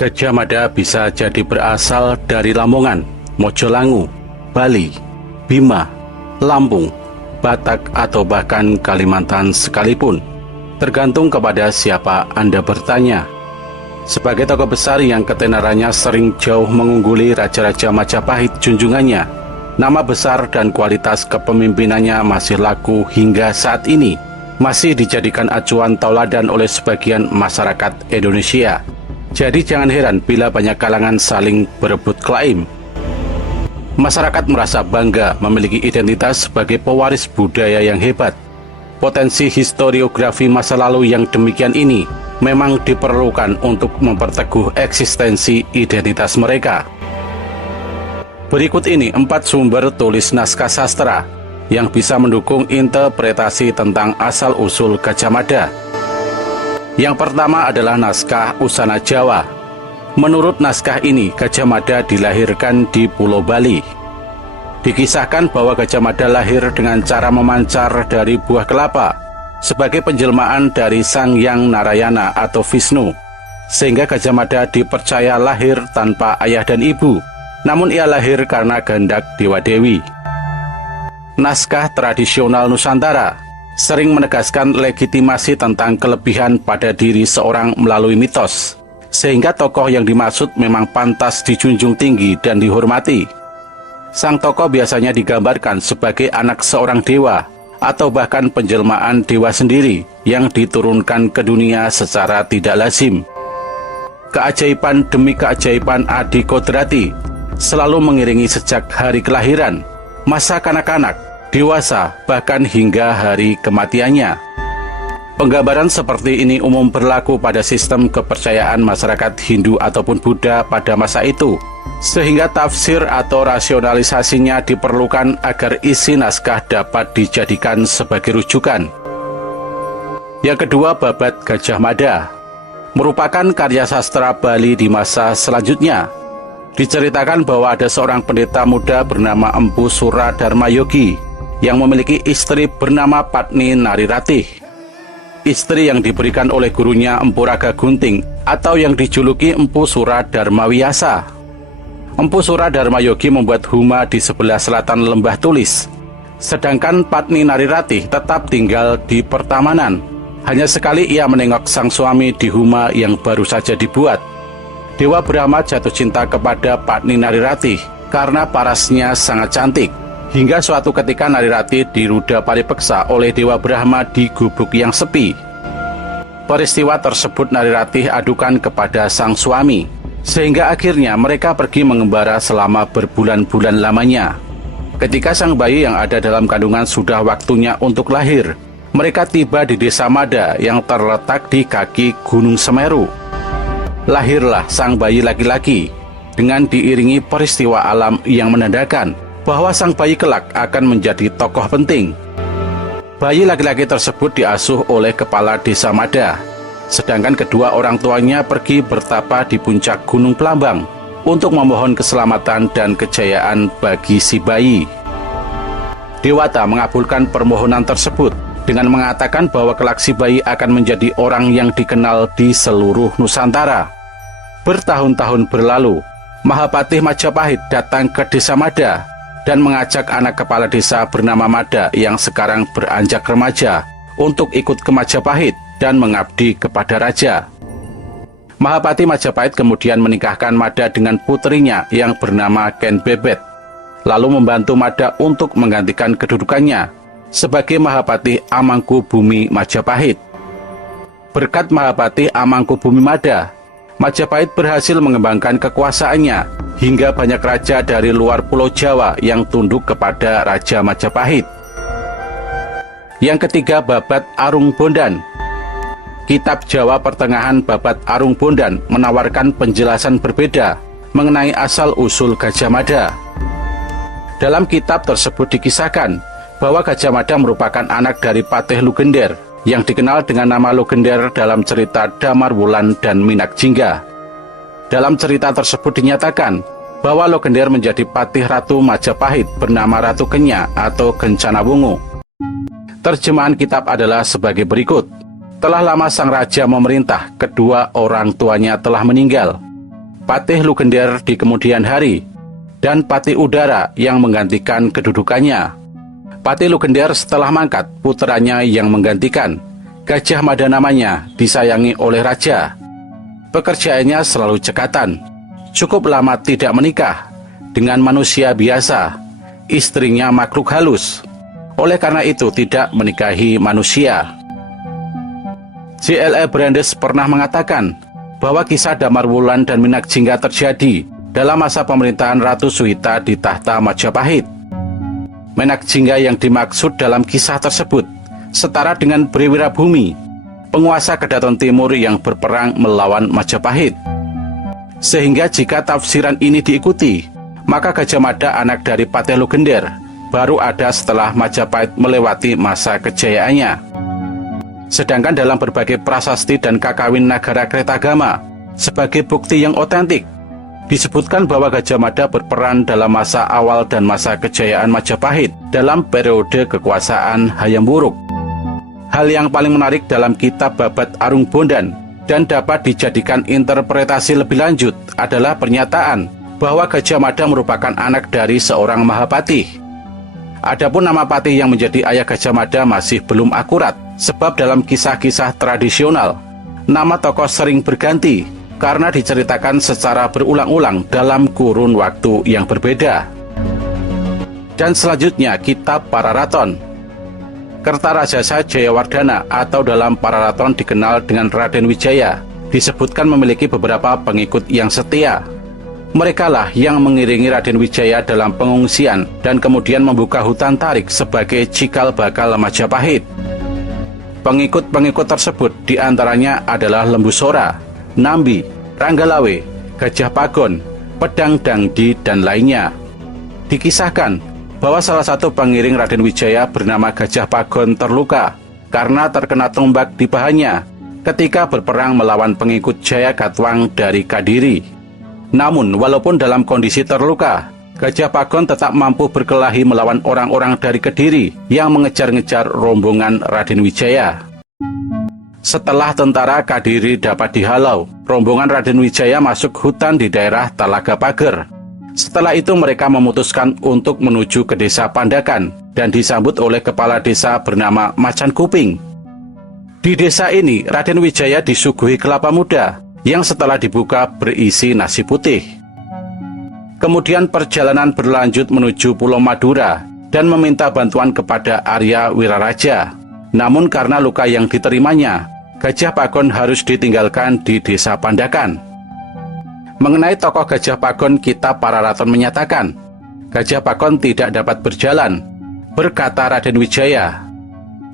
Gajah Mada bisa jadi berasal dari Lamongan, Mojolangu, Bali, Bima, Lampung, Batak, atau bahkan Kalimantan sekalipun. Tergantung kepada siapa Anda bertanya. Sebagai tokoh besar yang ketenarannya sering jauh mengungguli Raja-Raja Majapahit junjungannya, nama besar dan kualitas kepemimpinannya masih laku hingga saat ini, masih dijadikan acuan tauladan oleh sebagian masyarakat Indonesia. Jadi jangan heran bila banyak kalangan saling berebut klaim. Masyarakat merasa bangga memiliki identitas sebagai pewaris budaya yang hebat. Potensi historiografi masa lalu yang demikian ini memang diperlukan untuk memperteguh eksistensi identitas mereka. Berikut ini 4 sumber tulis naskah sastra yang bisa mendukung interpretasi tentang asal-usul Gajah Mada. Yang pertama adalah naskah Usana Jawa. Menurut naskah ini, Gajah Mada dilahirkan di Pulau Bali. Dikisahkan bahwa Gajah Mada lahir dengan cara memancar dari buah kelapa sebagai penjelmaan dari Sang Hyang Narayana atau Vishnu, sehingga Gajah Mada dipercaya lahir tanpa ayah dan ibu, namun ia lahir karena kehendak Dewa Dewi. Naskah tradisional Nusantara sering menegaskan legitimasi tentang kelebihan pada diri seorang melalui mitos, sehingga tokoh yang dimaksud memang pantas dijunjung tinggi dan dihormati. Sang tokoh biasanya digambarkan sebagai anak seorang dewa, atau bahkan penjelmaan dewa sendiri yang diturunkan ke dunia secara tidak lazim. Keajaiban demi keajaiban Adi Kodrati selalu mengiringi sejak hari kelahiran, masa kanak-kanak, dewasa, bahkan hingga hari kematiannya. Penggambaran seperti ini umum berlaku pada sistem kepercayaan masyarakat Hindu ataupun Buddha pada masa itu, sehingga tafsir atau rasionalisasinya diperlukan agar isi naskah dapat dijadikan sebagai rujukan. Yang kedua, Babat Gajah Mada merupakan karya sastra Bali di masa selanjutnya. Diceritakan bahwa ada seorang pendeta muda bernama Empu Sura Dharmayogi yang memiliki istri bernama Patni Nariratih. Istri yang diberikan oleh gurunya Empu Raga Gunting atau yang dijuluki Empu Sura Dharmawiyasa. Empu Sura Dharmayogi membuat huma di sebelah selatan Lembah Tulis, sedangkan Patni Nariratih tetap tinggal di pertamanan. Hanya sekali ia menengok sang suami di huma yang baru saja dibuat. Dewa Brahma jatuh cinta kepada Patni Nariratih karena parasnya sangat cantik. Hingga suatu ketika Nariratih diruda paripeksa oleh Dewa Brahma di gubuk yang sepi. Peristiwa tersebut Nariratih adukan kepada sang suami, sehingga akhirnya mereka pergi mengembara selama berbulan-bulan lamanya. Ketika sang bayi yang ada dalam kandungan sudah waktunya untuk lahir, mereka tiba di desa Mada yang terletak di kaki Gunung Semeru. Lahirlah sang bayi laki-laki dengan diiringi peristiwa alam yang menandakan bahwa sang bayi kelak akan menjadi tokoh penting. Bayi laki-laki tersebut diasuh oleh kepala desa Mada, sedangkan kedua orang tuanya pergi bertapa di puncak Gunung Pelambang untuk memohon keselamatan dan kejayaan bagi si bayi. Dewata mengabulkan permohonan tersebut dengan mengatakan bahwa kelak si bayi akan menjadi orang yang dikenal di seluruh Nusantara. Bertahun-tahun berlalu, Mahapatih Majapahit datang ke desa Mada dan mengajak anak kepala desa bernama Mada yang sekarang beranjak remaja untuk ikut ke Majapahit dan mengabdi kepada raja. Mahapatih Majapahit kemudian menikahkan Mada dengan putrinya yang bernama Ken Bebet, lalu membantu Mada untuk menggantikan kedudukannya sebagai Mahapatih Amangkubumi Majapahit. Berkat Mahapatih Amangkubumi Mada, Majapahit berhasil mengembangkan kekuasaannya hingga banyak raja dari luar Pulau Jawa yang tunduk kepada Raja Majapahit. Yang ketiga, Babat Arung Bondan. Kitab Jawa Pertengahan Babat Arung Bondan menawarkan penjelasan berbeda mengenai asal-usul Gajah Mada. Dalam kitab tersebut dikisahkan bahwa Gajah Mada merupakan anak dari Patih Lugender yang dikenal dengan nama Lugender dalam cerita Damar Wulan dan Minak Jingga. Dalam cerita tersebut dinyatakan bahwa Lugender menjadi patih Ratu Majapahit bernama Ratu Kenya atau Kencana Wungu. Terjemahan kitab adalah sebagai berikut. Telah lama sang raja memerintah, kedua orang tuanya telah meninggal. Patih Lugender di kemudian hari, dan Patih Udara yang menggantikan kedudukannya. Patih Lugender setelah mangkat, puteranya yang menggantikan. Gajah Mada namanya, disayangi oleh raja. Pekerjaannya selalu cekatan. Cukup lama tidak menikah dengan manusia biasa. Istrinya makhluk halus. Oleh karena itu tidak menikahi manusia. J.L.E. Brandes pernah mengatakan bahwa kisah Damar Wulan dan Minak Jingga terjadi dalam masa pemerintahan Ratu Suhita di tahta Majapahit. Menak Jingga yang dimaksud dalam kisah tersebut setara dengan Briwirabhumi, penguasa Kedaton Timur yang berperang melawan Majapahit. Sehingga jika tafsiran ini diikuti, maka Gajah Mada anak dari Patih Lugender baru ada setelah Majapahit melewati masa kejayaannya. Sedangkan dalam berbagai prasasti dan kakawin Nagara Kretagama, sebagai bukti yang otentik, disebutkan bahwa Gajah Mada berperan dalam masa awal dan masa kejayaan Majapahit dalam periode kekuasaan Hayam Wuruk. Hal yang paling menarik dalam kitab Babat Arung Bondan dan dapat dijadikan interpretasi lebih lanjut adalah pernyataan bahwa Gajah Mada merupakan anak dari seorang Mahapatih. Adapun nama patih yang menjadi ayah Gajah Mada masih belum akurat, sebab dalam kisah-kisah tradisional, nama tokoh sering berganti karena diceritakan secara berulang-ulang dalam kurun waktu yang berbeda. Dan selanjutnya kitab Pararaton. Kertarajasa Jayawardhana atau dalam Pararaton dikenal dengan Raden Wijaya, disebutkan memiliki beberapa pengikut yang setia. Merekalah yang mengiringi Raden Wijaya dalam pengungsian dan kemudian membuka hutan tarik sebagai cikal bakal Majapahit. Pengikut-pengikut tersebut diantaranya adalah Lembu Sora, Nambi, Ranggalawe, Gajah Pagon, Pedang Dangdi, dan lainnya. Dikisahkan bahwa salah satu pengiring Raden Wijaya bernama Gajah Pagon terluka karena terkena tombak di pahannya ketika berperang melawan pengikut Jaya Katwang dari Kadiri. Namun, walaupun dalam kondisi terluka, Gajah Pagon tetap mampu berkelahi melawan orang-orang dari Kediri yang mengejar-ngejar rombongan Raden Wijaya. Setelah tentara Kadiri dapat dihalau, rombongan Raden Wijaya masuk hutan di daerah Talaga Pager. Setelah itu mereka memutuskan untuk menuju ke desa Pandakan dan disambut oleh kepala desa bernama Macan Kuping. Di desa ini, Raden Wijaya disuguhi kelapa muda yang setelah dibuka berisi nasi putih. Kemudian perjalanan berlanjut menuju Pulau Madura dan meminta bantuan kepada Arya Wiraraja. Namun karena luka yang diterimanya, Gajah Pagon harus ditinggalkan di desa Pandakan. Mengenai tokoh Gajah Pagon, kitab Pararaton menyatakan, Gajah Pagon tidak dapat berjalan. Berkata Raden Wijaya,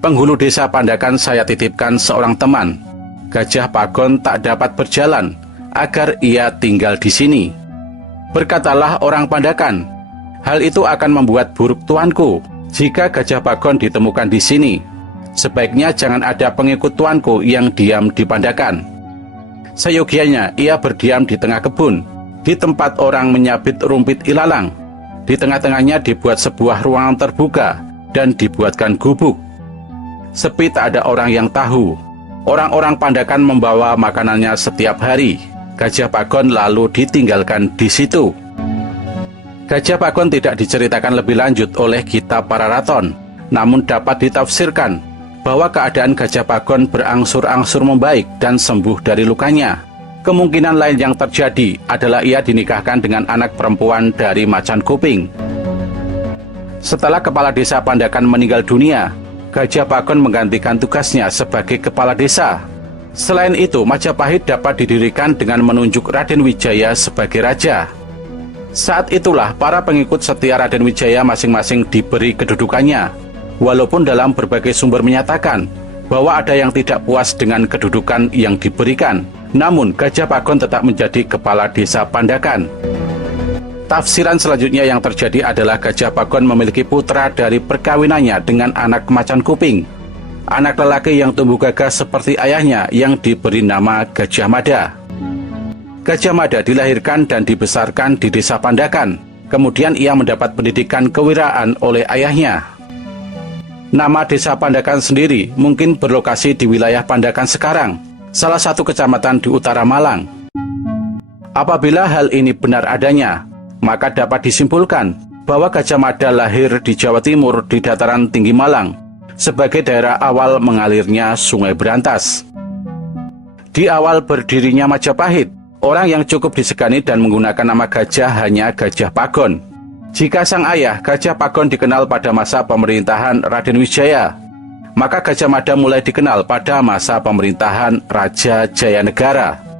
"Penghulu desa Pandakan saya titipkan seorang teman. Gajah Pagon tak dapat berjalan, agar ia tinggal di sini." Berkatalah orang Pandakan, "Hal itu akan membuat buruk tuanku jika Gajah Pagon ditemukan di sini. Sebaiknya jangan ada pengikut tuanku yang diam di Pandakan." Seyogianya ia berdiam di tengah kebun, di tempat orang menyabit rumpit ilalang. Di tengah-tengahnya dibuat sebuah ruangan terbuka dan dibuatkan gubuk. Sepi, tak ada orang yang tahu. Orang-orang Pandakan membawa makanannya setiap hari. Gajah Pagon lalu ditinggalkan di situ. Gajah Pagon tidak diceritakan lebih lanjut oleh kitab Pararaton, namun dapat ditafsirkan bahwa keadaan Gajah Pagon berangsur-angsur membaik dan sembuh dari lukanya. Kemungkinan lain yang terjadi adalah ia dinikahkan dengan anak perempuan dari Macan Kuping. Setelah kepala desa Pandakan meninggal dunia, Gajah Pagon menggantikan tugasnya sebagai kepala desa. Selain itu, Majapahit dapat didirikan dengan menunjuk Raden Wijaya sebagai raja. Saat itulah para pengikut setia Raden Wijaya masing-masing diberi kedudukannya. Walaupun dalam berbagai sumber menyatakan bahwa ada yang tidak puas dengan kedudukan yang diberikan, namun Gajah Pagon tetap menjadi kepala desa Pandakan. Tafsiran selanjutnya yang terjadi adalah Gajah Pagon memiliki putra dari perkawinannya dengan anak Macan Kuping, anak lelaki yang tumbuh gagah seperti ayahnya yang diberi nama Gajah Mada. Gajah Mada dilahirkan dan dibesarkan di desa Pandakan. Kemudian ia mendapat pendidikan kewiraan oleh ayahnya. Nama desa Pandakan sendiri mungkin berlokasi di wilayah Pandakan sekarang, salah satu kecamatan di utara Malang. Apabila hal ini benar adanya, maka dapat disimpulkan bahwa Gajah Mada lahir di Jawa Timur di dataran tinggi Malang, sebagai daerah awal mengalirnya Sungai Berantas. Di awal berdirinya Majapahit, orang yang cukup disegani dan menggunakan nama gajah hanya Gajah Pagon. Jika sang ayah Gajah Pagon dikenal pada masa pemerintahan Raden Wijaya, maka Gajah Mada mulai dikenal pada masa pemerintahan Raja Jayanegara.